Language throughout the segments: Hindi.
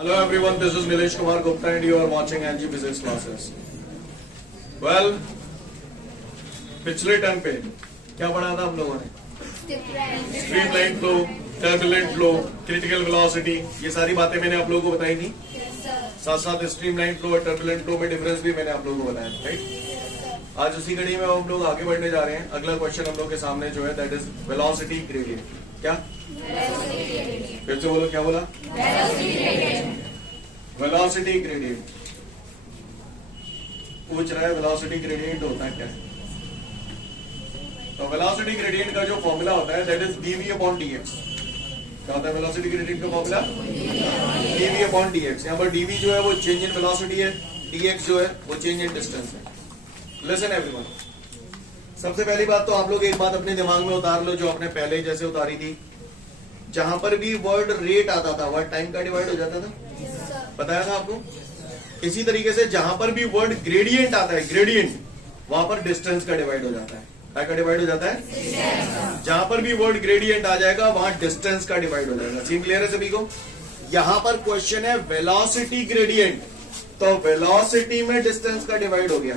Hello everyone, this is Nilesh Kumar Gupta and you are watching NG Physics classes. Well, पिछले टर्म पे क्या पढ़ा था हम लोगों ने? Streamline flow, turbulent flow, critical velocity, ये सारी बातें मैंने आप लोगों को बताई थी. साथ साथ स्ट्रीमलाइन फ्लो और टर्बुलेंट फ्लो में डिफरेंस भी मैंने आप लोगों को बताया, राइट? आज उसी कड़ी में हम लोग आगे बढ़ने जा रहे हैं. अगला क्वेश्चन हम लोग के सामने जो है दैट इज वेलोसिटी ग्रेडियंट. क्या? फिर से बोलो, क्या बोला? वेलोसिटी ग्रेडियंट पूछ रहा है. वेलोसिटी ग्रेडियंट होता है क्या? तो वेलोसिटी ग्रेडियंट का जो फॉर्मूला होता है that is dv upon dx. क्या होता है वेलोसिटी ग्रेडियंट का फॉर्मूला? dv upon dx. यहाँ पर dv जो है वो चेंज इन वेलोसिटी है, dx जो है वो चेंज इन डिस्टेंस है. लिसन एवरीवन, सबसे पहली बात तो आप लोग एक बात अपने दिमाग में उतार लो जो आपने पहले जैसे उतारी थी. जहां पर भी वर्ड रेट आता था वह टाइम का डिवाइड हो जाता था, बताया था आपको. इसी तरीके से जहां पर भी वर्ड ग्रेडियंट आता है, ग्रेडियंट, वहां पर डिस्टेंस का डिवाइड हो जाता है. क्या का डिवाइड हो जाता है? जहां पर भी वर्ड ग्रेडियंट आ जाएगा वहां डिस्टेंस का डिवाइड हो जाएगा. सीन क्लियर है सभी को? यहां पर क्वेश्चन है वेलोसिटी ग्रेडियंट, तो वेलोसिटी में डिस्टेंस का डिवाइड हो गया.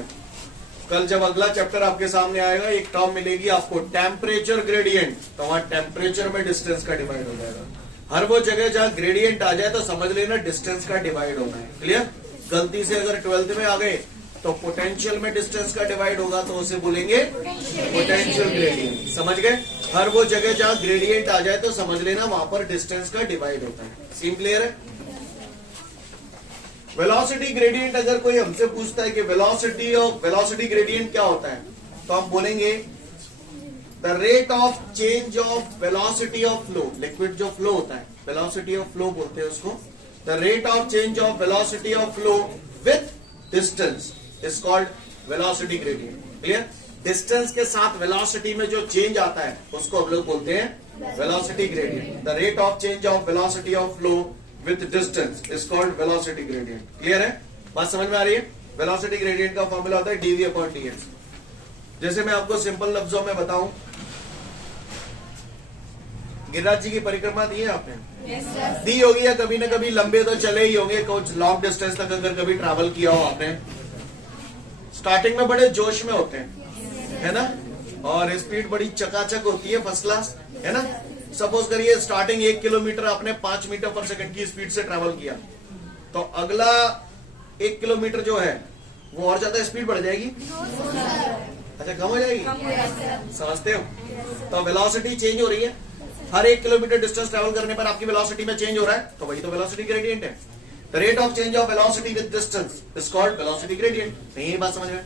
कल जब अगला चैप्टर आपके सामने आएगा एक टर्म मिलेगी आपको टेम्परेचर ग्रेडियंट, तो वहां टेम्परेचर में डिस्टेंस का डिवाइड हो जाएगा. हर वो जगह जहां ग्रेडियंट आ जाए तो समझ लेना डिस्टेंस का डिवाइड होना है. क्लियर? गलती से अगर 12th में आ गए तो पोटेंशियल में डिस्टेंस का डिवाइड होगा तो उसे बोलेंगे पोटेंशियल ग्रेडियंट. समझ गए? हर वो जगह जहां ग्रेडियंट आ जाए तो समझ लेना वहां पर डिस्टेंस का डिवाइड होता है. सीन क्लियर है? वेलोसिटी ग्रेडियंट अगर कोई हमसे पूछता है कि वेलोसिटी ग्रेडियंट क्या होता है, तो हम बोलेंगे the rate of change of velocity of flow. Liquid जो फ्लो होता है वेलोसिटी ऑफ फ्लो बोलते हैं उसको. The rate of change of velocity of flow with distance is called velocity gradient. Clear? Distance के साथ वेलोसिटी में जो चेंज आता है उसको हम लोग बोलते हैं velocity gradient. The rate of change of velocity of flow with distance is called velocity gradient. Clear है? बात समझ में आ रही है? वेलोसिटी ग्रेडियंट का फॉर्मूला होता है dv अपॉन dx. जैसे मैं आपको सिंपल लफ्जों में बताऊं, गिरिराज जी की परिक्रमा दी है आपने? yes, दी होगी या कभी ना कभी लंबे तो चले ही होंगे, कुछ लॉन्ग डिस्टेंस तक अगर कभी ट्रैवल किया हो आपने. स्टार्टिंग में बड़े जोश में होते हैं, है ना, और स्पीड बड़ी चकाचक होती है, फर्स्ट क्लास, है ना. सपोज करिए स्टार्टिंग 1 किलोमीटर आपने 5 मीटर पर सेकंड की स्पीड से ट्रैवल किया, तो अगला 1 किलोमीटर जो है वो और ज्यादा स्पीड बढ़ जाएगी. अच्छा, कम हो जाएगी? समझते हो? तो वेलोसिटी चेंज हो रही है. हर 1 किलोमीटर डिस्टेंस ट्रैवल करने पर आपकी वेलोसिटी में चेंज हो रहा है, तो वही तो वेलोसिटी ग्रेडियंट है. The rate of change of velocity with distance is called velocity gradient. नहीं, बात समझ में?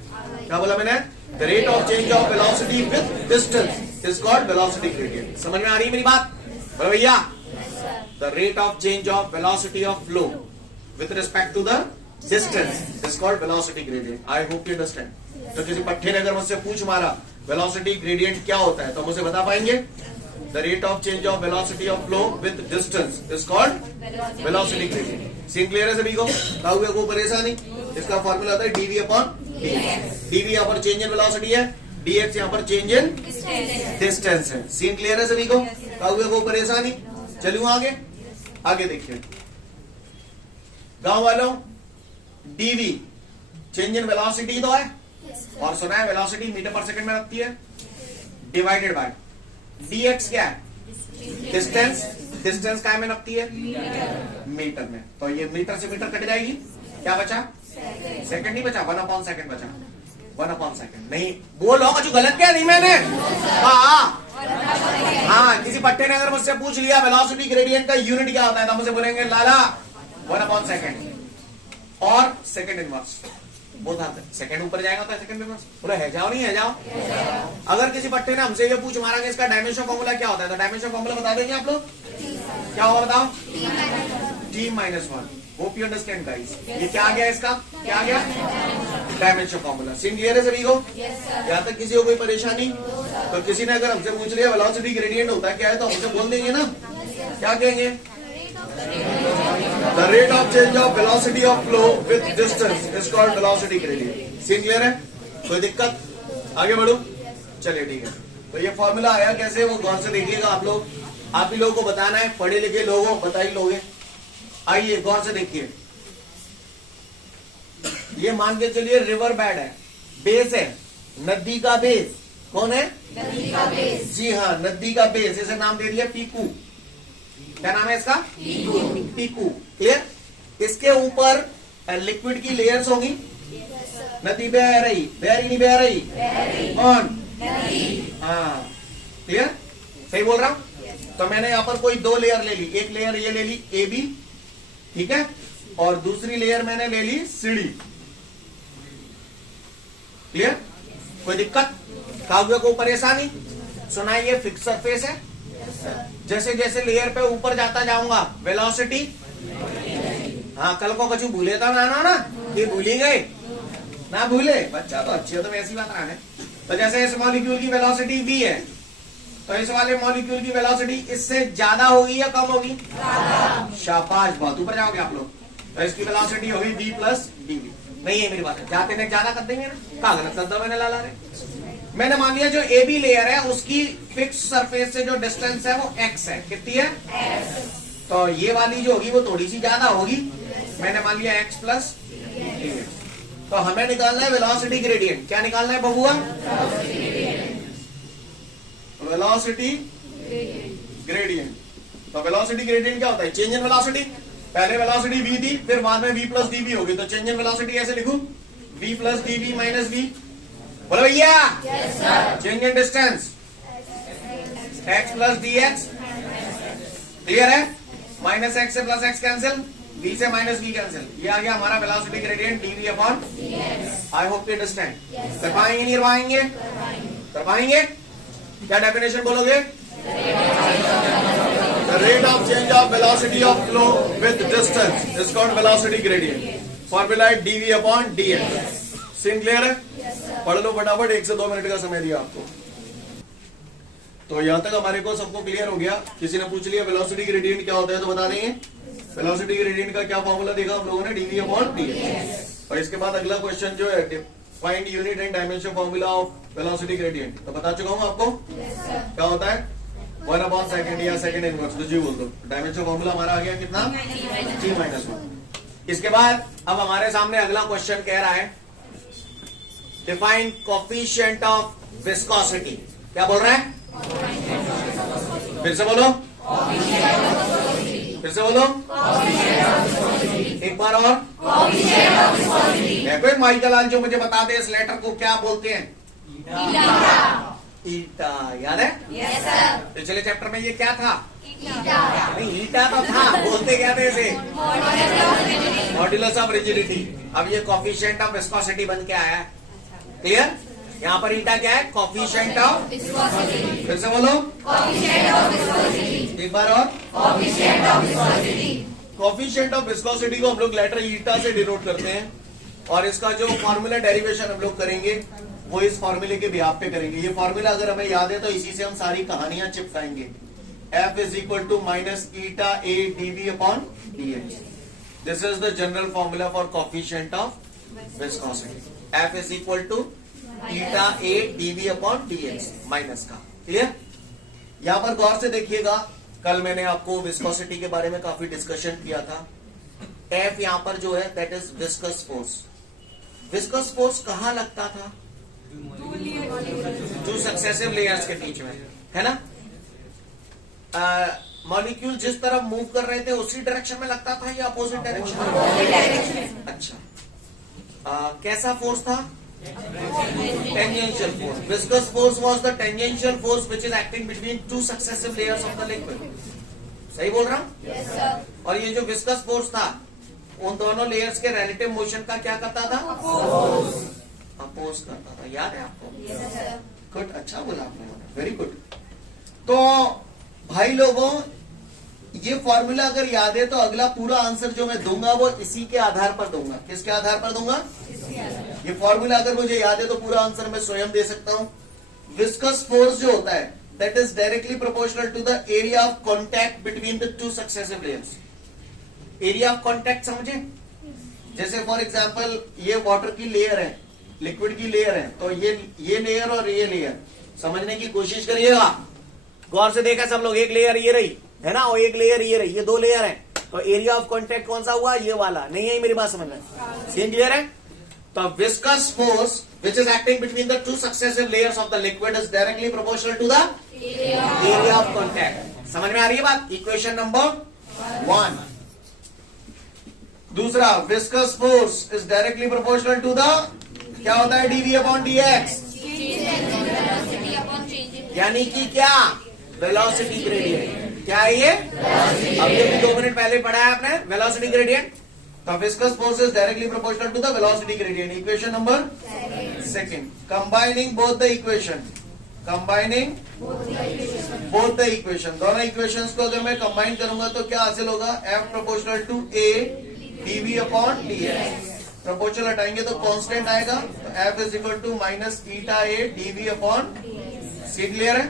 क्या बोला मैंने? The rate of change of velocity with distance is called velocity gradient. समझ में आ रही है मेरी बात? बोलो भैया. The rate of change of velocity of flow with respect to the distance is called velocity gradient. I hope you understand. तो किसी पट्टे ने अगर मुझसे पूछ मारा वेलोसिटी ग्रेडियंट क्या होता है, तो मुझे बता पाएंगे? The rate of change of velocity of flow with distance is called velocity gradient. Scene clear है सभी को? काहुए को परेशानी? इसका फॉर्मूला होता है dv अपॉन dx. dv यहाँ पर चेंज इन वेलोसिटी है, dx यहाँ पर चेंज इन डिस्टेंस है. सीन क्लियर है सभी को? काहुए को परेशानी? चलूं आगे. आगे देखिए गांव वालों, dv चेंज इन वेलोसिटी तो है, और सुना है वेलोसिटी मीटर पर सेकंड में लगती है, डिवाइडेड बाय dx क्या है? डिस्टेंस. डिस्टेंस क्या में लगती है? मीटर में. तो ये मीटर से मीटर कट जाएगी, क्या बचा? सेकंड नहीं बचा, 1 अपॉन सेकंड बचा. 1 अपॉन सेकंड. नहीं बोलो, कुछ गलत क्या नहीं मैंने? हाँ, किसी पट्टे ने अगर मुझसे पूछ लिया वेलोसिटी ग्रेडियंट का यूनिट क्या होता है, तो मुझे बोलेंगे लाला 1 अपॉन सेकंड और सेकंड इनवर्स. बहुत आता है, सेकंड ऊपर जाएगा तो सेकंड इनवर्स. पूरा है जाओ नहीं है जाओ. अगर किसी पट्टे ने हमसे ये पूछ मारा कि इसका डायमेंशन फॉर्मूला क्या होता है, तो डायमेंशन फॉर्मूला बता देंगे आप लोग? क्या होगा बताओ? t-1. Hope you understand guys. ये क्या आ गया? इसका क्या आ गया? Dimension formula. सीन क्लियर है सभी को? यहाँ तक किसी को कोई परेशानी? तो किसी ने अगर हमसे पूछ लिया वेलोसिटी ग्रेडियंट होता है क्या है, तो हमसे बोल देंगे ना, क्या कहेंगे? The rate of change of velocity of flow with distance is called velocity gradient. Scene clear है? कोई दिक्कत? आगे बढ़ो. चलिए ठीक है. तो ये फॉर्मूला आया कैसे, वो गौर से देखिएगा आप लोग. आप ही लोगों को बताना है, पढ़े लिखे लोगों बता ही लोगे. आइए गौर से देखिए, ये मान के चलिए रिवर बेड है, बेस है, नदी का बेस। कौन है? नदी का बेस। जी हाँ, नदी का बेस। इसे नाम दे दिया पीकू। क्या नाम है इसका? पीकू। पीकू। क्लियर? इसके ऊपर लिक्विड की लेयर्स होंगी। नदी बह रही, बह रही नहीं बह रही? कौन? नदी। हाँ, क्लियर? सही बोल रहा हूं? तो मैंने यहां पर कोई दो लेयर ले ली, एक लेयर ये ले ली ए बी, ठीक है, और दूसरी लेयर मैंने ले ली सी डी। क्लियर? कोई दिक्कत? काव्य को परेशानी? सुनाइए। फिक्स सरफेस है, जैसे जैसे लेयर पे ऊपर जाता जाऊंगा वेलोसिटी, हाँ कल को कछु भूले तो ना ये भूली गए ना, भूले बच्चा तो अच्छे हो तो वैसी बात रहा। तो जैसे इस मॉलिक्यूल की वेलोसिटी v है, तो इस वाले मॉलिक्यूल की वेलोसिटी इससे ज्यादा होगी या कम होगी? शाबाश, बहुत ऊपर जाओगे आप लोग। तो इसकी वेलोसिटी होगी v प्लस dv। नहीं है मेरी बात है, जाते ने ज्यादा कर देंगे ना, कहा गलत कर दो मैंने लाला रे। मैंने मान लिया जो ए बी लेयर है उसकी फिक्स सरफेस से जो डिस्टेंस है वो x है। कितनी है? x। तो ये वाली जो होगी वो थोड़ी सी ज्यादा होगी, मैंने मान लिया x प्लस dx। तो हमें निकालना है वेलोसिटी ग्रेडियंट। क्या निकालना है बबुआ? Velocity gradient. तो वेलोसिटी ग्रेडियंट क्या होता है? Change in velocity. पहले वेलोसिटी v थी, फिर बाद में v प्लस dv होगी, तो चेंज इन वेलोसिटी ऐसे लिखूं, v plus dv minus v। बोलो भैया। Change in distance x plus dx। Clear है? माइनस x से प्लस x कैंसिल, v से माइनस v कैंसिल। ये आ गया हमारा velocity gradient dv upon dx। I hope you understand. कर पाएंगे नहीं कर पाएंगे? कर पाएंगे। क्या डेफिनेशन बोलोगे? The rate of change of velocity of flow with distance is called velocity gradient. Formula है dv upon dx। Scene clear है? पढ़ लो फटाफट, 1 से 2 मिनट का समय दिया आपको। तो यहां तक हमारे को सबको क्लियर हो गया। किसी ने पूछ लिया वेलोसिटी ग्रेडियंट क्या होता है तो बता देंगे। वेलोसिटी ग्रेडियंट का क्या फॉर्मूला देखा हम लोगों ने? dv upon dx। और इसके बाद अगला क्वेश्चन जो है find unit and dimension formula of velocity gradient. तो बता चुका हूं आपको। क्या होता है? 1/2 या सेकंड इनवर्स, तो जी बोल दो। डायमेंशन फॉर्मूला हमारा आ गया कितना? T-1। इसके बाद अब हमारे सामने अगला क्वेश्चन कह रहा है डिफाइन कोफिशिएंट ऑफ विस्कोसिटी। क्या बोल रहा है? फिर से बोलो, फिर से बोलो एक बार और। देखो माइकल आंचो मुझे बता दे इस लेटर को क्या बोलते हैं? ईटा। याद है? Yes sir. पिछले चैप्टर में ये क्या था? ईटा। नहीं, ईटा तो था, बोलते क्या थे इसे? Modulus of rigidity. अब ये कोफिशिएंट ऑफ विस्कोसिटी बन के आया है। क्लियर? यहाँ पर ईटा क्या है? Coefficient of viscosity. फिर से बोलो, कोफिशिएंट ऑफ विस्कोसिटी। एक बार और। Coefficient of viscosity. Coefficient of viscosity को हम लोग लेटर ईटा से डिनोट करते हैं, और इसका जो फॉर्मूला डेरिवेशन हम लोग करेंगे वो इस फॉर्मूले के बिहाफ पे करेंगे। ये फॉर्मूला अगर हमें याद है तो इसी से हम सारी कहानियां चिपकाएंगे। F is equal to minus eta A dv upon dx। This is the general formula for coefficient of viscosity. F is equal to eta A dv upon dx minus का। क्लियर? यहां पर गौर से देखिएगा, कल मैंने आपको विस्कोसिटी के बारे में काफी डिस्कशन किया था। F यहां पर जो है that is viscous force. Viscous force कहां लगता था? टू सक्सेसिव लेयर्स के बीच में, है ना? मॉलिक्यूल जिस तरफ मूव कर रहे थे उसी डायरेक्शन में लगता था या अपोजिट डायरेक्शन? अच्छा। कैसा फोर्स था? Tangential force. Viscous force was the tangential force which is acting between two successive layers of the liquid. सही बोल रहा हूं? Yes sir. और ये जो विस्कस फोर्स था उन दोनों लेयर्स के रिलेटिव मोशन का क्या करता था? अपोज करता था। याद है आपको? Yes sir. गुड, अच्छा बोला आपने, वेरी गुड। तो भाई लोगों, ये फॉर्मूला अगर याद है तो अगला पूरा आंसर जो मैं दूंगा वो इसी के आधार पर दूंगा। किसके आधार पर दूंगा? ये फॉर्मूला अगर मुझे याद है तो पूरा आंसर मैं स्वयं दे सकता हूं। विस्कस फोर्स जो होता है that is directly proportional to the area of contact between the two successive layers. Area of contact समझे? जैसे फॉर एग्जाम्पल ये वाटर की लेयर है, लिक्विड की लेयर है, तो ये लेयर और ये लेयर समझने की कोशिश करिएगा। गौर से देखा सब लोग, एक लेयर ये रही है ना, और एक लेयर ये रही, ये दो लेयर है। तो एरिया ऑफ कॉन्टैक्ट कौन सा हुआ? ये वाला। नहीं है मेरी बात समझ में? सीन क्लियर है? तो viscous force which is acting between the two successive layers of the liquid is directly proportional to the area of contact. समझ में आ रही है बात? Equation number 1। दूसरा, viscous force is directly proportional to the, क्या होता है? डीवी अपॉन डीएक्स, यानी कि क्या? Velocity gradient. क्या है ये? अभी अभी 2 मिनट पहले पढ़ा है आपने, वेलोसिटी ग्रेडियंट। तो viscous force is directly proportional to the velocity gradient. Equation number 2। Combining both the equation, combining both the equation, दोनों इक्वेशंस को अगर मैं कंबाइन करूंगा तो क्या हासिल होगा? F proportional to A dV upon dx। Proportional हटाएंगे तो कांस्टेंट आएगा, तो F is equal to minus eta A dV upon C। Clear है?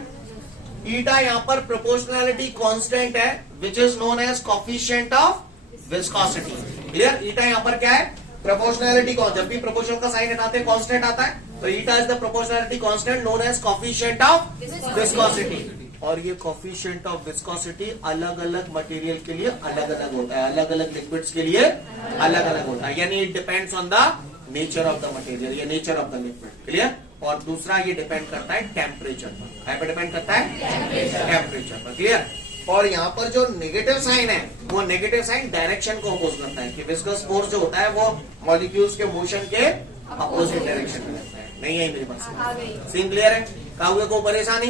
ईटा यहाँ पर प्रोपोर्शनैलिटी कांस्टेंट है which is known as coefficient of viscosity. Clear? Eta यहाँ पर क्या है? प्रोपोर्शनैलिटी कौन, जब भी प्रोपोर्शनल का साइन हटाते हैं कांस्टेंट आता है, तो eta is the proportionality constant known as coefficient of viscosity. और ये कोफिशिएंट ऑफ विस्कोसिटी अलग अलग मटेरियल के लिए अलग अलग होता है, अलग अलग लिक्विड्स के लिए अलग अलग होता है, यानी it depends on the nature of the material या nature of the liquid. Clear? और दूसरा ये डिपेंड करता है टेम्परेचर पर। क्या पर डिपेंड करता है? टेम्परेचर पर। क्लियर? और यहाँ पर जो नेगेटिव साइन है वो नेगेटिव साइन डायरेक्शन को अपोज करता है कि विस्कस फोर्स जो होता है वो मॉलिक्यूल्स के मोशन के अपोजिट डायरेक्शन में रहता है। नहीं है मेरे पास? सीन क्लियर है? काहुए को परेशानी?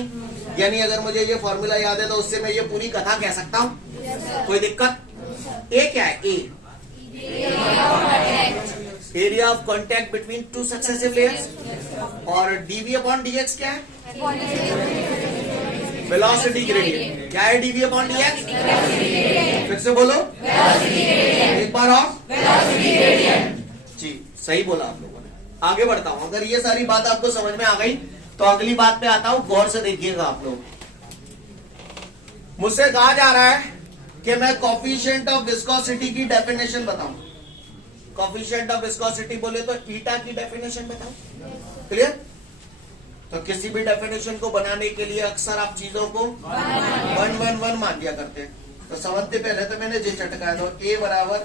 यानी अगर मुझे ये फॉर्मूला याद है तो उससे मैं ये पूरी कथा कह सकता हूँ, कोई दिक्कत? ए क्या है? A area of contact between two successive layers, और डीवी अपॉन डीएक्स क्या है? Velocity gradient. क्या है डीवी अपॉन डीएक्स? फिर से बोलो एक बार और। जी सही बोला आप लोगों ने। आगे बढ़ता हूं। अगर ये सारी बात आपको समझ में आ गई तो अगली बात पे आता हूं, गौर से देखिएगा आप लोग। मुझसे कहा जा रहा है कि मैं कोफिशिएंट ऑफ विस्कोसिटी की डेफिनेशन बताऊं। कोफिशिएंट ऑफ विस्कोसिटी बोले तो ईटा की डेफिनेशन बताऊं। क्लियर? तो किसी भी डेफिनेशन को बनाने के लिए अक्सर आप चीजों को 1 1 1 मान दिया करते हैं। तो समझते पहले तो मैंने जे चटकाया, तो ए बराबर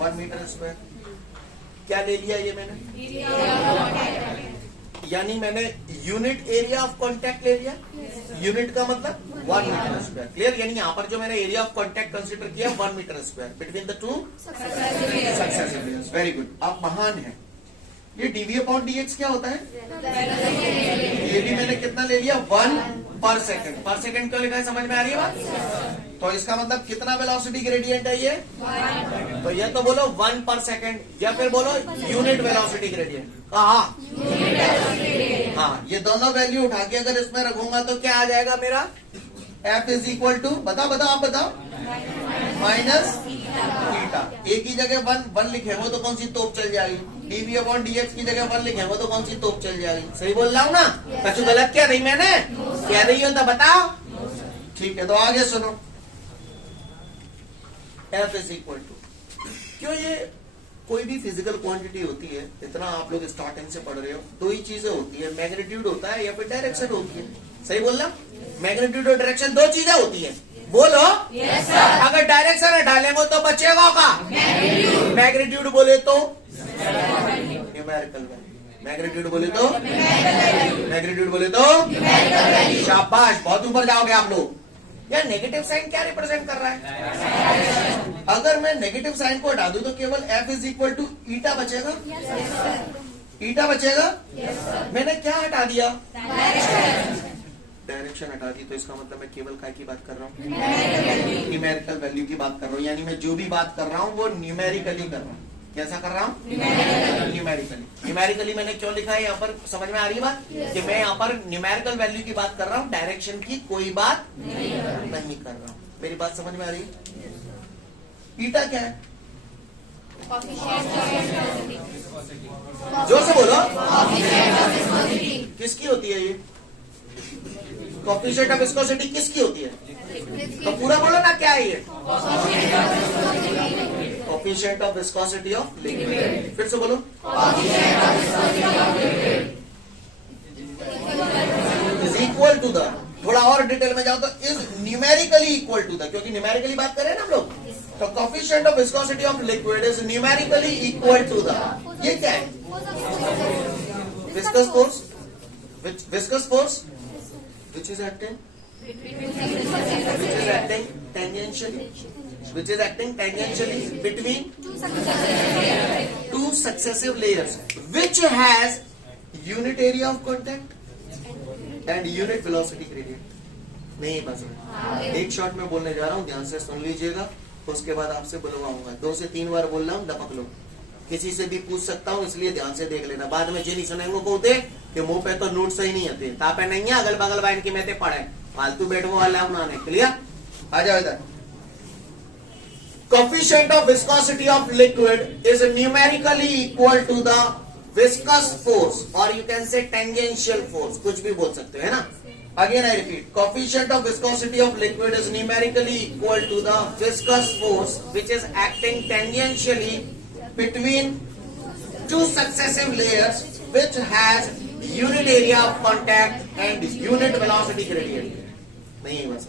1 मीटर स्क्वायर। क्या ले लिया ये मैंने? यानी मैंने यूनिट एरिया ऑफ कॉन्टैक्ट ले लिया। यूनिट का मतलब 1 मीटर स्क्वायर। क्लियर? यानी यहाँ पर जो मैंने एरिया ऑफ कॉन्टैक्ट कंसीडर किया 1 metre square between the two successive layers. Very good, आप महान हैं। ये डीवी अपॉन डीएक्स क्या होता है? ये भी मैंने कितना ले लिया? 1 पर सेकंड। पर सेकंड क्यों लिखा है? समझ में आ रही है बात? तो इसका मतलब कितना वेलोसिटी ग्रेडियंट है ये? तो ये तो बोलो 1 पर सेकंड, या फिर बोलो यूनिट वेलोसिटी ग्रेडियंट। कहा? हाँ, ये दोनों वैल्यू उठा के अगर इसमें रखूंगा तो क्या आ जाएगा मेरा? F इज इक्वल टू, बताओ बताओ आप बताओ, माइनस ईटा। ए की जगह 1 लिखे वो तो कौन सी तोप चल जाएगी? डीवी अपॉन डीएक्स की जगह 1 लिखे वो तो कौन सी तोप चल जाएगी? सही बोल रहा हूँ ना? कुछ गलत क्या नहीं मैंने? क्या नहीं होता बताओ। ठीक है, तो आगे सुनो। F इज इक्वल टू, क्यों ये कोई भी फिजिकल क्वांटिटी होती है, इतना आप लोग स्टार्टिंग से पढ़ रहे हो, 2 ही चीजें होती है, मैग्नीट्यूड होता है या फिर डायरेक्शन होती है। सही बोल रहा? मैग्नीट्यूड और डायरेक्शन 2 चीजें होती है। बोलो yes, अगर डायरेक्शन डालेंगे तो बचेगा का मैग्नीट्यूड बोले तो न्यूमेरिकल वैल्यू, मैग्नीट्यूड बोले तो मैग्नीट्यूड बोले तो शाबाश, बहुत ऊपर जाओगे आप लोग। यार नेगेटिव साइन क्या रिप्रेजेंट कर रहा है? अगर मैं नेगेटिव साइन को हटा दूं तो केवल F इज इक्वल टू ईटा बचेगा। ईटा बचेगा। मैंने क्या हटा दिया? डायरेक्शन हटा दी। तो इसका मतलब मैं केवल काय की बात कर रहा हूँ? न्यूमेरिकल वैल्यू की बात कर रहा हूँ। यानी मैं जो भी बात कर रहा हूँ वो न्यूमेरिकली कर रहा हूँ। कैसा कर रहा हूँ? न्यूमेरिकली। न्यूमेरिकली मैंने क्यों लिखा है यहाँ पर? समझ में आ रही है बात? कि मैं यहाँ पर न्यूमेरिकल वैल्यू की बात कर रहा हूँ, डायरेक्शन की कोई बात नहीं कर रहा हूँ। मेरी बात समझ में आ रही है? ईटा क्या है? जोर से बोलो। किसकी होती है ये? कोफिशिएंट ऑफ विस्कोसिटी किसकी होती है? तो पूरा बोलो ना, क्या है ये? Coefficient of viscosity of liquid. फिर से बोलो। इज इक्वल टू द थोड़ा और डिटेल में जाओ तो is numerically equal to the, क्योंकि न्यूमेरिकली बात करें ना हम लोग, तो coefficient of viscosity of liquid is numerically equal to the, ये क्या है? Viscous force, viscous force which is acting tangentially, which is acting tangentially between two successive layers, which has unit area of contact and unit velocity gradient. नहीं बस एक शॉट में बोलने जा रहा हूँ, ध्यान से सुन लीजिएगा, उसके बाद आपसे बुलवाऊंगा, 2 से 3 बार बोल रहा हूँ, दपक लो, किसी से भी पूछ सकता हूँ, इसलिए ध्यान से देख लेना। बाद में जे नहीं सुनेंगे कहते कि मुंह पे तो नोट सही नहीं आते, तापे नहीं है, अगल बगल वाइन की मैं पढ़े फालतू बैठो वाला उन्होंने। क्लियर? आ जाओ इधर। Coefficient of viscosity of liquid is numerically equal to the viscous force, और you can say tangential force, कुछ भी बोल सकते हो, है ना। Again I repeat, coefficient of viscosity of liquid is numerically equal to the viscous force which is acting tangentially between two successive layers which has unit area of contact and unit velocity gradient. नहीं है बस।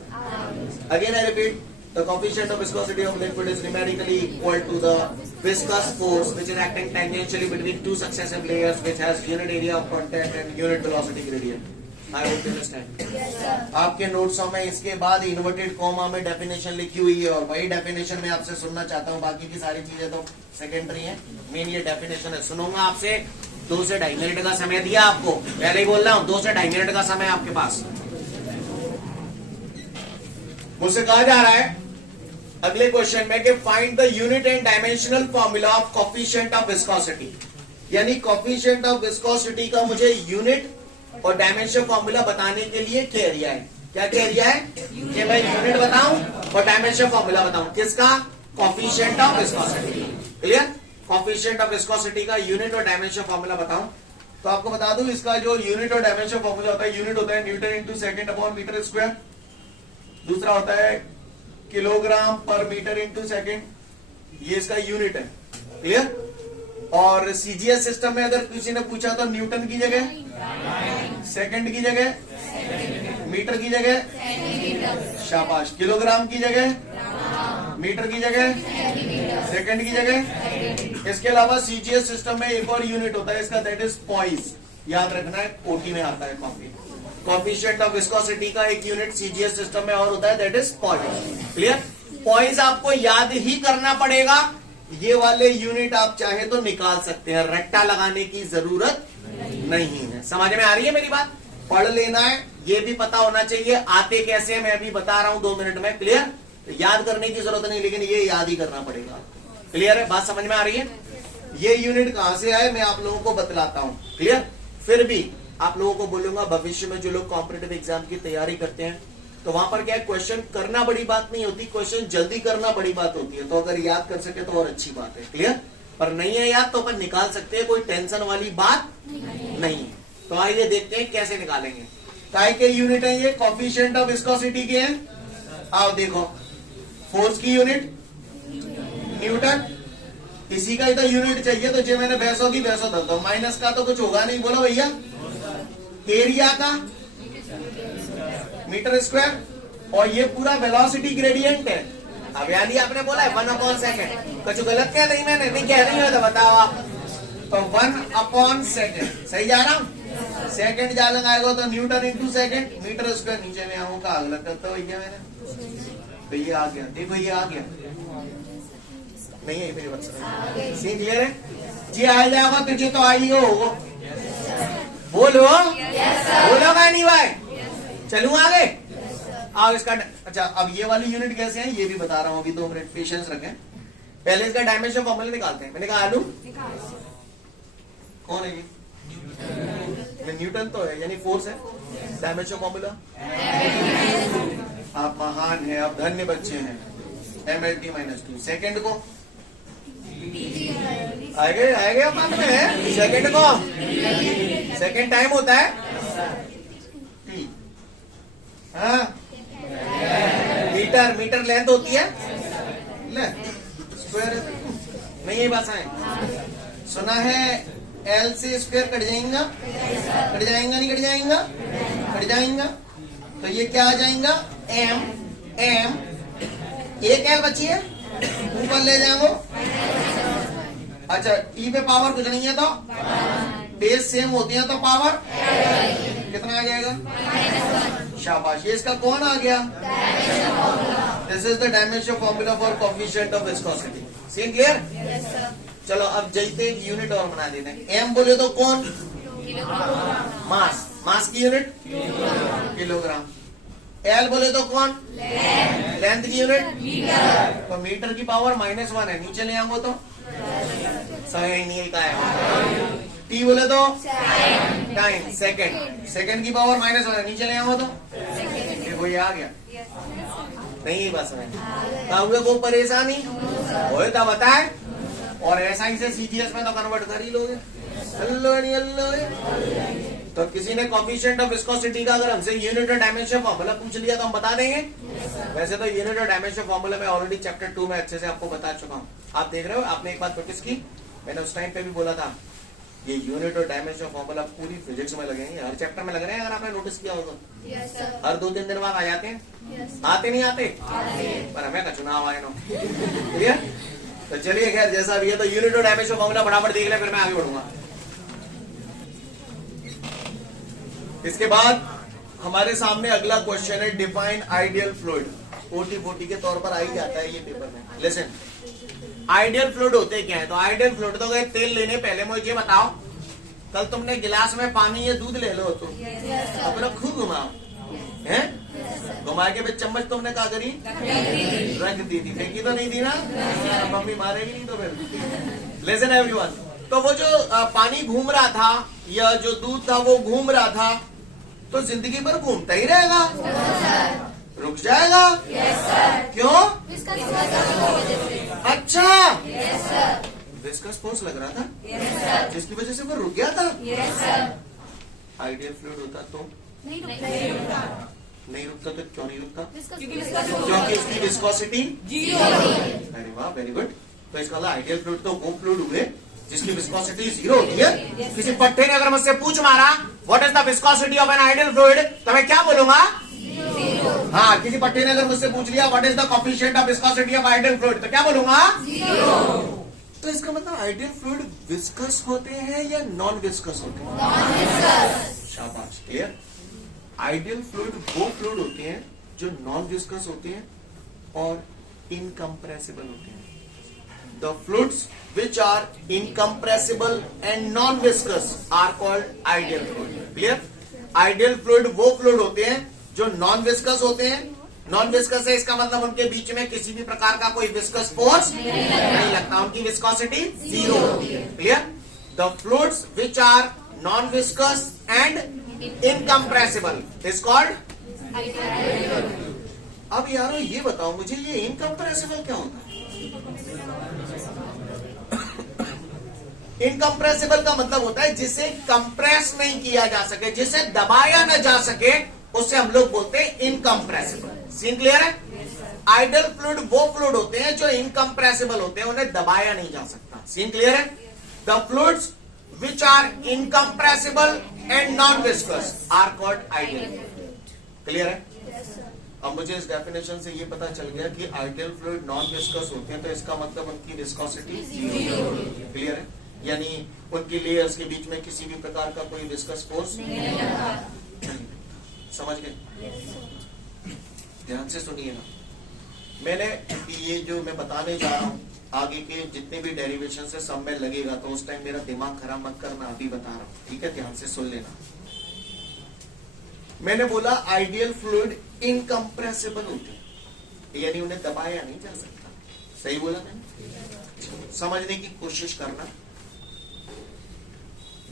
Again I repeat, the coefficient of viscosity of liquid is numerically equal to the viscous force which is acting tangentially between two successive layers which has unit area of contact and unit velocity gradient. I hope you understand. आपके नोट्सों में इसके बाद इन्वर्टेड कॉमा में डेफिनेशन लिखी हुई है, और वही डेफिनेशन में आपसे सुनना चाहता हूँ, बाकी की सारी चीजें तो सेकेंडरी हैं, मेन ये डेफिनेशन है। सुनूंगा आपसे, 2 से 2.5 मिनट का समय दिया आपको, पहले ही बोल रहा हूँ, 2 से 2.5 मिनट का समय आपके पास। मुझसे कहा जा रहा है अगले क्वेश्चन में कि find the unit and dimensional formula of coefficient of viscosity, यानी कोफिशिएंट ऑफ विस्कोसिटी का मुझे यूनिट और डायमेंशन फॉर्मूला बताने के लिए कह रिया है। क्या कह रिया है? कि मैं यूनिट बताऊं और डायमेंशन फॉर्मूला बताऊं, किसका? Coefficient of viscosity. Clear? Coefficient of viscosity का यूनिट और डायमेंशन फॉर्मूला बताऊं, तो आपको बता दूं इसका जो यूनिट और डायमेंशन फॉर्मूला होता है, यूनिट होता है newton into second upon metre square, दूसरा होता है किलोग्राम पर मीटर इंटू सेकेंड, ये इसका यूनिट है। क्लियर? और सीजीएस सिस्टम में अगर किसी ने पूछा तो न्यूटन की जगह, सेकंड की जगह, मीटर की जगह, शाबाश, किलोग्राम की जगह, मीटर की जगह, सेकंड की जगह। इसके अलावा सीजीएस सिस्टम में एक और यूनिट होता है इसका, दैट इज पॉइज, याद रखना है, कोटी में आता है कॉपी। कोफिशिएंट ऑफ विस्कोसिटी का एक यूनिट सीजीएस सिस्टम में और होता है, that is poise. Clear? Poise आपको याद ही करना पड़ेगा, ये वाले यूनिट आप चाहे तो निकाल सकते हैं, रट्टा लगाने की जरूरत नहीं है। समझ में आ रही है मेरी बात? पढ़ लेना है, ये भी पता होना चाहिए आते कैसे हैं, मैं अभी बता रहा हूं 2 मिनट में। क्लियर? याद करने की जरूरत नहीं, लेकिन ये याद ही करना पड़ेगा। क्लियर है? बात समझ में आ रही है? ये यूनिट कहां से आए मैं आप लोगों को बतलाता हूं। क्लियर? फिर भी आप लोगों को बोलूंगा, भविष्य में जो लोग कॉम्पिटिटिव एग्जाम की तैयारी करते हैं तो वहां पर क्या है, क्वेश्चन करना बड़ी बात नहीं होती, क्वेश्चन जल्दी करना बड़ी बात होती है। तो अगर याद कर सके तो और अच्छी बात है। क्लियर? पर नहीं है याद तो अपन निकाल सकते हैं, कोई टेंशन वाली बात नहीं है। तो आइए देखते हैं कैसे निकालेंगे। काय के यूनिट है ये? कोफिशिएंट ऑफ विस्कोसिटी के हैं। आओ देखो, फोर्स की यूनिट न्यूटन, इसी का ही तो यूनिट चाहिए, तो जो मैंने भैंसों की भैंसों दे दो, माइनस का तो कुछ होगा नहीं, बोलो भैया। एरिया का मीटर स्क्वायर, और ये पूरा वेलोसिटी ग्रेडियंट है। अब यानी आपने बोला है 1/सेकंड, कुछ गलत क्या नहीं, मैंने नहीं कह रही हो तो बताओ आप। तो 1/सेकंड सही जा रहा हूं, सेकंड जालंग आएगा तो newton into second, metre square नीचे में आऊंगा अलग करता भैया मैंने, तो ये आ गया, देखो ये आ गया, नहीं है मेरी बात सी क्लियर है जी? आ जाएगा तुझे तो आई हो, बोलो बोलो नहीं भाई, चलूं आगे? आओ इसका, अच्छा अब ये वाली यूनिट कैसे है ये भी बता रहा हूं, अभी 2 मिनट पेशेंस रखें। पहले इसका डायमेंशन फॉर्मूला निकालते हैं। मैंने कहा आलू कौन है ये? न्यूटन तो है, यानी फोर्स है। डायमेंशन फॉर्मूला, आप महान हैं, आप धन्य बच्चे हैं, mLT-2। सेकंड को आएगा मन में, सेकंड को सेकंड टाइम होता है T। हाँ, मीटर लेंथ होती है, ले स्क्वायर नहीं, ये बात है। सुना है L से स्क्वायर कट जाएगा, कट जाएगा नहीं कट जाएगा, कट जाएगा। तो ये क्या आ जाएगा, एम एम, एक एल बची है, ऊपर ले जाएंगे। अच्छा, ई पे पावर कुछ नहीं है तो बेस सेम होती है तो पावर कितना आ जाएगा, शाबाश। ये इसका कौन आ गया, this is the dimension formula for coefficient of viscosity. Scene clear? चलो अब जैसे एक यूनिट और बना देते हैं। एम बोले तो कौन, मास, मास की यूनिट किलोग्राम। एल बोले तो कौन, लेंथ की यूनिट मीटर। तो मीटर की पावर -1 है, नीचे ले आऊंगा तो सही नहीं का है। टी बोले तो टाइम, सेकंड, सेकंड की पावर -1 है, नीचे ले आऊंगा तो देखो ये आ गया। नहीं बस में तो को परेशानी हो तो बताए, और ऐसा ही से सीजीएस में तो कन्वर्ट कर ही लोगे। तो किसी ने कोएफिशिएंट ऑफ विस्कोसिटी का अगर हमसे यूनिट और डायमेंशन फॉर्मूला पूछ लिया तो हम बता देंगे। वैसे तो यूनिट और डायमेंशन फॉर्मूला में ऑलरेडी चैप्टर 2 में अच्छे से आपको बता चुका हूँ। आप देख रहे हो, आपने एक बात नोटिस की, मैंने उस टाइम पे भी बोला था ये यूनिट और डायमेंशन फॉर्मूला पूरी फिजिक्स में लगेंगे, हर चैप्टर में लग रहे हैं। अगर आपने नोटिस किया होगा हर 2-3 दिन बाद आ जाते हैं, आते नहीं आते, पर हमें का चुनाव आए नो। क्लियर? तो चलिए खैर जैसा भी है, तो यूनिट और डायमेंशन फॉर्मूला फटाफट देख ले, फिर मैं आगे बढ़ूंगा। इसके बाद हमारे सामने अगला क्वेश्चन है, डिफाइन आइडियल फ्लूइड। 40 के तौर पर आ ही जाता है ये पेपर में। लिसन, आइडियल फ्लूइड होते क्या है? तो आइडियल फ्लूइड तो गए तेल लेने, पहले मुझे बताओ, कल तुमने गिलास में पानी या दूध ले लो तो अपना खूब घुमाओ, हैं? घुमा के फिर चम्मच तुमने क्या करी, रख दी थी, फेंकी तो नहीं थी ना, मम्मी मारेगी नहीं तो फिर। लिसन एवरीवन, तो वो जो पानी घूम रहा था या जो दूध था वो घूम रहा था, तो जिंदगी भर घूमता ही रहेगा, रुक जाएगा? क्यों? अच्छा, विस्कस फोर्स लग रहा था जिसकी वजह से वो रुक गया था। आइडियल फ्लूइड होता तो नहीं रुकता। तो क्यों नहीं रुकता? क्योंकि उसकी विस्कोसिटी जीरो। अरे वाह, वेरी गुड। तो इसका मतलब आइडियल फ्लूइड तो वो फ्लूइड हुए जिसकी विस्कोसिटी 0 होती है। किसी पट्टे ने अगर मुझसे पूछ मारा what is the viscosity of N ideal fluid, तो मैं क्या बोलूंगा? हाँ, किसी पट्टे ने अगर मुझसे पूछ लिया what is the coefficient of viscosity of ideal fluid, तो क्या बोलूंगा? 0। तो इसका मतलब आइडियल फ्लूइड विस्कस होते हैं या नॉन विस्कस होते हैं? Non viscous. शाबाश, क्लियर। आइडियल फ्लूइड वो फ्लूइड होते हैं जो नॉन विस्कस होते हैं और इनकम्प्रेसिबल होते हैं। The fluids which are incompressible and non-viscous are called ideal fluid. Clear? Ideal fluid वो fluid होते हैं जो non-viscous होते हैं। Non-viscous है, इसका मतलब उनके बीच में किसी भी प्रकार का कोई viscous force नहीं लगता, उनकी viscosity 0 होती है। Clear? The fluids which are non-viscous and incompressible is called ideal fluid. अब यारो ये बताओ मुझे, ये incompressible क्या होता है? इनकम्प्रेसिबल का मतलब होता है जिसे कंप्रेस नहीं किया जा सके, जिसे दबाया न जा सके, उससे हम लोग बोलते हैं इनकम्प्रेसिबल। सीन क्लियर है? आइडियल फ्लूइड वो फ्लूइड होते हैं जो इनकम्प्रेसिबल होते हैं, उन्हें दबाया नहीं जा सकता। सीन क्लियर है? The fluids which are incompressible and non viscous are called ideal. Clear है? अब मुझे इस डेफिनेशन से ये पता चल गया कि आइडियल फ्लूइड नॉन विस्कस होते हैं, तो इसका मतलब उनकी विस्कोसिटी 0। क्लियर है? यानी उनकी लेयर्स के बीच में किसी भी प्रकार का कोई विस्कस फोर्स नहीं। समझ गए? ध्यान से सुनिए ना, मैंने ये जो मैं बताने जा रहा हूँ आगे के जितने भी डेरिवेशन से सब में लगेगा, तो उस टाइम मेरा दिमाग खराब मत कर, मैं अभी बता रहा हूँ, ठीक है? ध्यान से सुन लेना। मैंने बोला आइडियल फ्लूइड इनकम्प्रेसिबल होते हैं, यानी उन्हें दबाया नहीं जा सकता। सही बोला मैंने? समझने की कोशिश करना।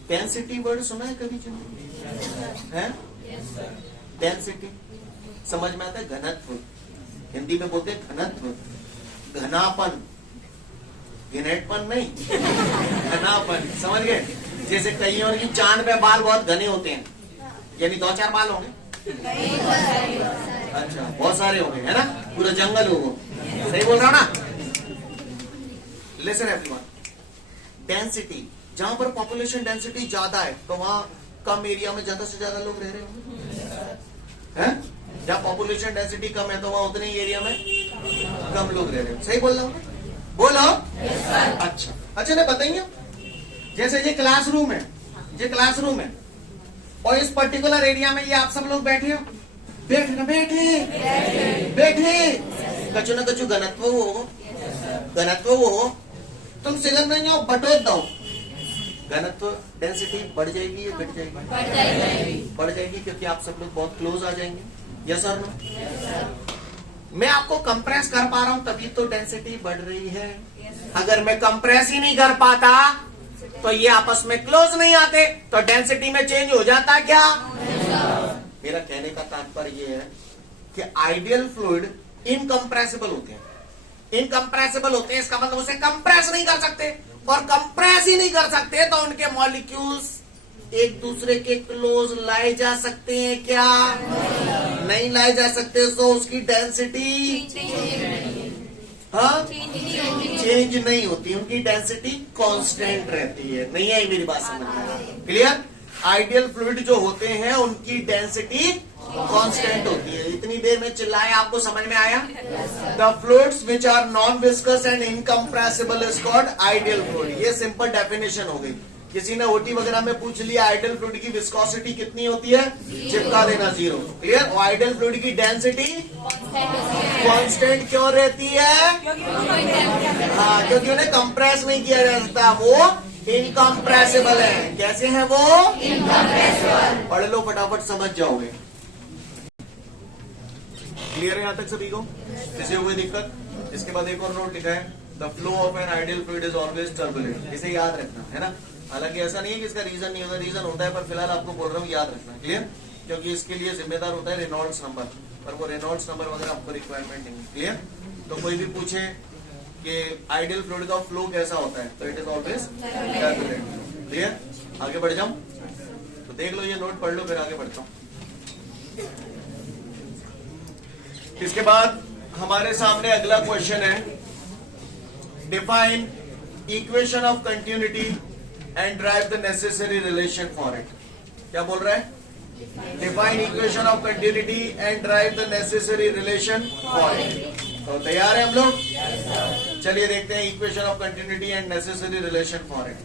डेंसिटी वर्ड सुना है कभी जिंदगी है? डेंसिटी समझ में आता है? घनत्व, हिंदी में बोलते हैं घनत्व, घनापन, घनेटपन नहीं, घनापन। समझ गए? जैसे कईयों की चांद पे बाल बहुत घने होते हैं, यानी 2-4 बाल होंगे, अच्छा बहुत सारे होंगे, है ना? पूरा जंगल होगा। सही बोल रहा हूं ना? लिसन एवरीवन, डेंसिटी, जहां पर पॉपुलेशन डेंसिटी ज्यादा है तो वहां कम एरिया में ज्यादा से ज्यादा लोग रह रहे होंगे, हैं? जहाँ पॉपुलेशन डेंसिटी कम है तो वहां उतने ही एरिया में कम लोग रह रहे हैं। सही बोल रहा हूँ? बोलो। अच्छा ने बताइए, जैसे ये क्लासरूम है, ये क्लासरूम है और इस पर्टिकुलर एरिया में ये आप सब लोग बैठे हो, बैठे कछु न कछु घनत्व हो, तुम सिलन नहीं हो, बटोर दो, घनत्व डेंसिटी बढ़ जाएगी या घट जाएगी? बढ़ जाएगी, क्योंकि आप सब लोग बहुत क्लोज आ जाएंगे। यस और नो? मैं आपको कंप्रेस कर पा रहा हूं तभी तो डेंसिटी बढ़ रही है। अगर मैं कंप्रेस ही नहीं कर पाता तो ये आपस में क्लोज नहीं आते तो डेंसिटी में चेंज हो जाता क्या? मेरा कहने का तात्पर्य ये है कि आइडियल फ्लूइड इनकंप्रेसिबल होते हैं। इनकंप्रेसिबल होते हैं इसका मतलब उसे कंप्रेस नहीं कर सकते, और कंप्रेस ही नहीं कर सकते तो उनके मॉलिक्यूल्स एक दूसरे के क्लोज लाए जा सकते हैं क्या? नहीं लाए जा सकते, तो उसकी डेंसिटी चेंज नहीं होती, उनकी डेंसिटी कांस्टेंट रहती है। नहीं है मेरी बात समझ में? क्लियर? आइडियल फ्लूइड जो होते हैं उनकी डेंसिटी कांस्टेंट होती है। इतनी देर में चिल्लाए, आपको समझ में आया? The fluids which are non viscous and incompressible is called ideal fluid. ये सिंपल डेफिनेशन हो गई। किसी ने ओटी वगैरह में पूछ लिया आइडियल फ्लूइड की विस्कोसिटी कितनी होती है, चिपका देना 0। क्लियर? और आइडियल फ्लूइड की डेंसिटी कांस्टेंट क्यों रहती है? हाँ, क्योंकि उन्हें कंप्रेस नहीं किया जा सकता, वो इनकम्प्रेसिबल है। कैसे है वो? इनकम्प्रेसिबल। पढ़ लो फटाफट, समझ जाओगे। क्लियर है यहाँ तक सभी को? किसी को कोई दिक्कत? इसके बाद एक और नोट लिखा है, the flow of N ideal fluid is always turbulent. इसे याद रखना है ना। हालांकि ऐसा नहीं है कि इसका रीजन नहीं होता, रीजन होता है, पर फिलहाल आपको बोल रहा हूँ याद रखना। क्लियर? क्योंकि इसके लिए जिम्मेदार होता है रेनॉल्ड्स नंबर, पर वो रेनॉल्ड्स नंबर वगैरह आपको रिक्वायरमेंट नहीं। क्लियर? तो कोई भी पूछे कि आइडियल फ्लूइड का फ्लो कैसा होता है तो it is always turbulent. Clear? आगे बढ़ जाऊं तो देख लो, ये नोट पढ़ लो, फिर आगे बढ़ता हूं। इसके बाद हमारे सामने अगला क्वेश्चन है, define equation of continuity and drive the necessary relation for it. क्या बोल रहा है? Define equation of continuity and drive the necessary relation for it. तो तैयार है हम लोग? चलिए देखते हैं equation of continuity and necessary relation for it.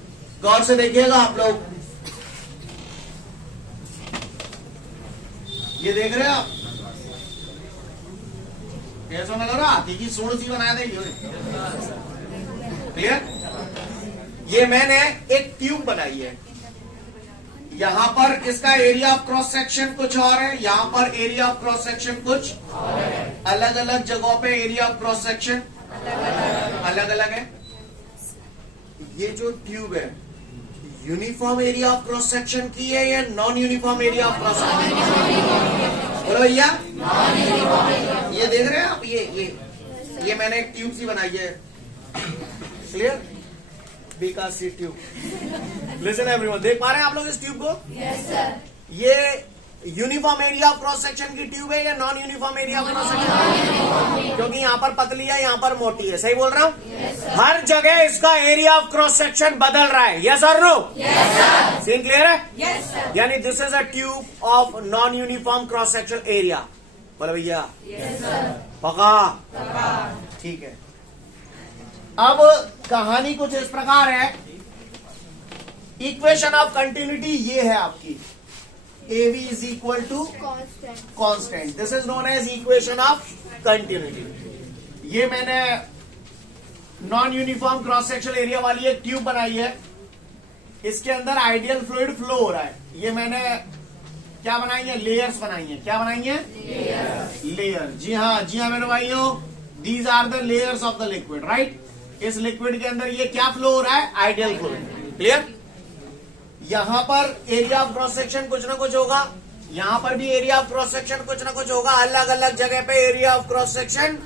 गौर से देखिएगा आप लोग, ये देख रहे हैं आप? कैसा लग रहा? हाथी की सूंड सी बना देगी। क्लियर? ये मैंने एक ट्यूब बनाई है, यहां पर इसका एरिया ऑफ क्रॉस सेक्शन कुछ और है, यहां पर एरिया ऑफ क्रॉस सेक्शन कुछ अलग अलग जगहों पे एरिया ऑफ क्रॉस सेक्शन अलग अलग है। ये जो ट्यूब है uniform area of cross section की है या non uniform area of cross section? बोलो भैया। ये देख रहे हैं आप? ये मैंने एक ट्यूब सी बनाई है। क्लियर? बीका सी ट्यूब। लिसन एवरीवन, देख पा रहे हैं आप लोग इस ट्यूब को? Yes sir. ये uniform area of cross section की ट्यूब है या non uniform area of cross section? क्योंकि यहाँ पर पतली है, यहाँ पर मोटी है। सही बोल रहा हूँ? yes, हर जगह इसका एरिया ऑफ क्रॉस सेक्शन बदल रहा है। यस और नो? सीन क्लियर है? yes, यानी this is a tube of non uniform cross section area. बोले भैया। पका? ठीक है। अब कहानी कुछ इस प्रकार है, इक्वेशन ऑफ कंटिन्यूटी ये है आपकी, AV is equal to constant. This is known as equation of continuity. ये मैंने non uniform cross section area वाली एक ट्यूब बनाई है, इसके अंदर आइडियल फ्लूइड फ्लो हो रहा है। ये मैंने क्या बनाई है? लेयर्स बनाई है। क्या बनाई है? लेयर। जी हाँ मेरे भाइयों, these are the layers of the liquid, right? इस लिक्विड के अंदर ये क्या फ्लो हो रहा है? Ideal fluid. क्लियर? यहां पर एरिया ऑफ क्रॉस सेक्शन कुछ ना कुछ होगा, यहां पर भी एरिया ऑफ क्रॉस सेक्शन कुछ ना कुछ होगा। अलग अलग जगह पे एरिया ऑफ क्रॉस सेक्शन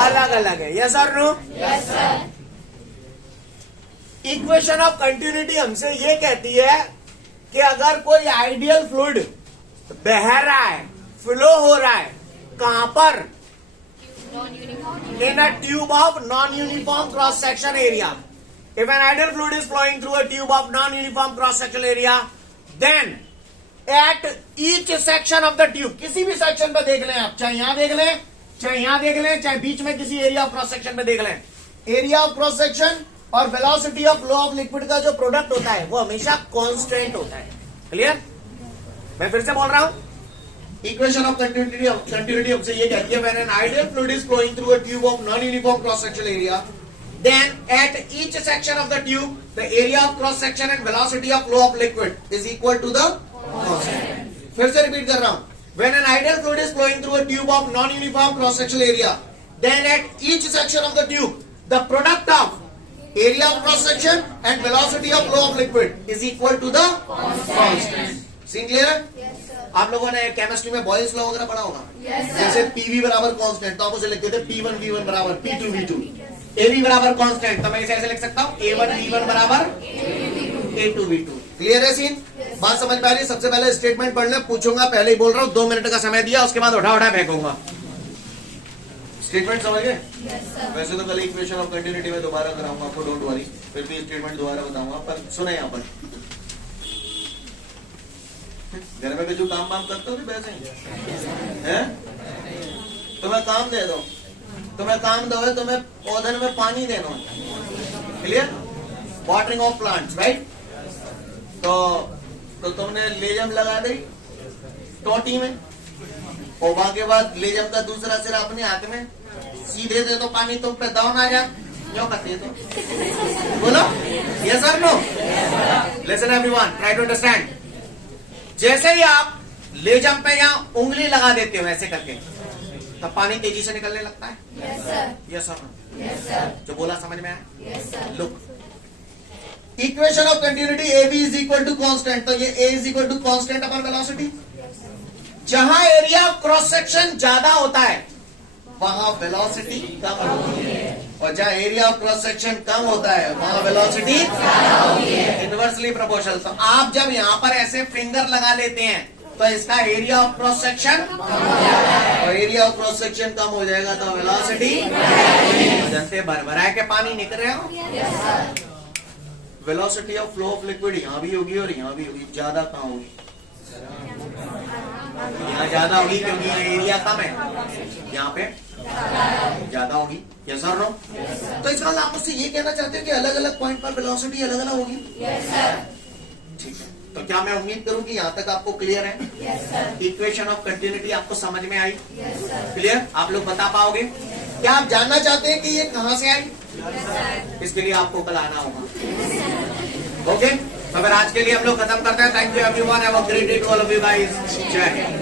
अलग अलग है। यस और no? Yes sir. Equation of continuity हमसे ये कहती है कि अगर कोई आइडियल फ्लूइड बह रहा है, फ्लो हो रहा है, कहां पर? In a tube of non-uniform cross-section area. If an ideal fluid is flowing through a tube of non-uniform cross-section area, then at each section of the tube, किसी भी सेक्शन पे देख लें आप, चाहे यहां देख लें, चाहे यहां देख लें, चाहे बीच में किसी एरिया ऑफ क्रॉस सेक्शन पे देख लें, एरिया ऑफ क्रॉस सेक्शन और velocity of flow of liquid का जो प्रोडक्ट होता है वो हमेशा कांस्टेंट होता है। क्लियर? मैं फिर से बोल रहा हूं, इक्वेशन ऑफ कंटिन्यूटी हमसे ये कहती है, when an ideal fluid is flowing through a tube of non uniform cross sectional area, then at each section of the tube the area of cross section and velocity of flow of liquid is equal to the constant. फिर से रिपीट कर रहा हूं, when an ideal fluid is flowing through a tube of non uniform cross sectional area, then at each section of the tube the product of area of cross section and velocity of flow of liquid is equal to the constant. Seem clear? आप लोगों ने केमिस्ट्री में बॉयल्स लॉ वगैरह पढ़ा होगा, जैसे पीवी बराबर कांस्टेंट, तो आप उसे लिखते थे P1 V1 बराबर P2 V2, AB बराबर कांस्टेंट, तो मैं इसे ऐसे लिख सकता हूं A1 V1 बराबर A2 V2। क्लियर है सीन? बात समझ में आ रही है? सबसे पहले स्टेटमेंट पढ़ ले, पूछूंगा, पहले ही बोल रहा हूं 2 मिनट का समय दिया, उसके बाद उठा फेंकूंगा। स्टेटमेंट समझ गए? वैसे तो कल इक्वेशन ऑफ कंटिन्यूटी में दोबारा कराऊंगा आपको, डोंट वरी, फिर भी स्टेटमेंट दोबारा बताऊंगा, पर सुने यहाँ पर घर में जो काम वाम करते हो वैसे हैं, तुम्हें काम दे दो, तुम्हें काम दो है, तुम्हें पौधन में पानी देना, clear? Watering of plants, right? तो तुमने लेजम लगा दी टोटी में, और वहां के बाद लेजम का दूसरा सिरा अपने हाथ में सीधे दे दो, पानी तुम पे डाउन आ जा, क्यों करते तो? बोलो यस और no? Listen everyone, try to understand. जैसे ही आप लेजम पे यहां उंगली लगा देते हो ऐसे करके, तो पानी तेजी से निकलने लगता है। Yes sir? जो बोला समझ में आया? Look, equation of continuity AB is equal to constant, तो ये A is equal to constant upon velocity. जहां एरिया ऑफ क्रॉस सेक्शन ज्यादा होता है वहां वेलोसिटी कम होती है, और जहां एरिया ऑफ क्रॉस सेक्शन कम होता है वहां वेलोसिटी इनवर्सली प्रोपोर्शनल। तो आप जब यहां पर ऐसे फिंगर लगा लेते हैं तो इसका एरिया ऑफ क्रॉस सेक्शन, और एरिया ऑफ क्रॉस सेक्शन कम हो जाएगा तो वेलोसिटी, जैसे भरभरा के पानी निकल रहे हो। Velocity of flow of liquid यहां भी होगी और यहां भी होगी, ज्यादा कहां होगी? यहाँ ज्यादा होगी क्योंकि यहाँ एरिया कम है, यहाँ पे ज्यादा होगी। यस और नो? तो इसका मतलब आप मुझसे ये कहना चाहते हो कि अलग अलग पॉइंट पर वेलोसिटी अलग अलग होगी? ठीक है, तो क्या मैं उम्मीद करूं कि यहाँ तक आपको क्लियर है? इक्वेशन ऑफ कंटिन्यूटी आपको समझ में आई? क्लियर? आप लोग बता पाओगे? क्या आप जानना चाहते हैं कि ये कहां से आई? इसके लिए आपको कल आना होगा। ओके, तो फिर आज के लिए हम लोग खत्म करते हैं। Thank you everyone, have a great day to all of you guys. जय हिंद।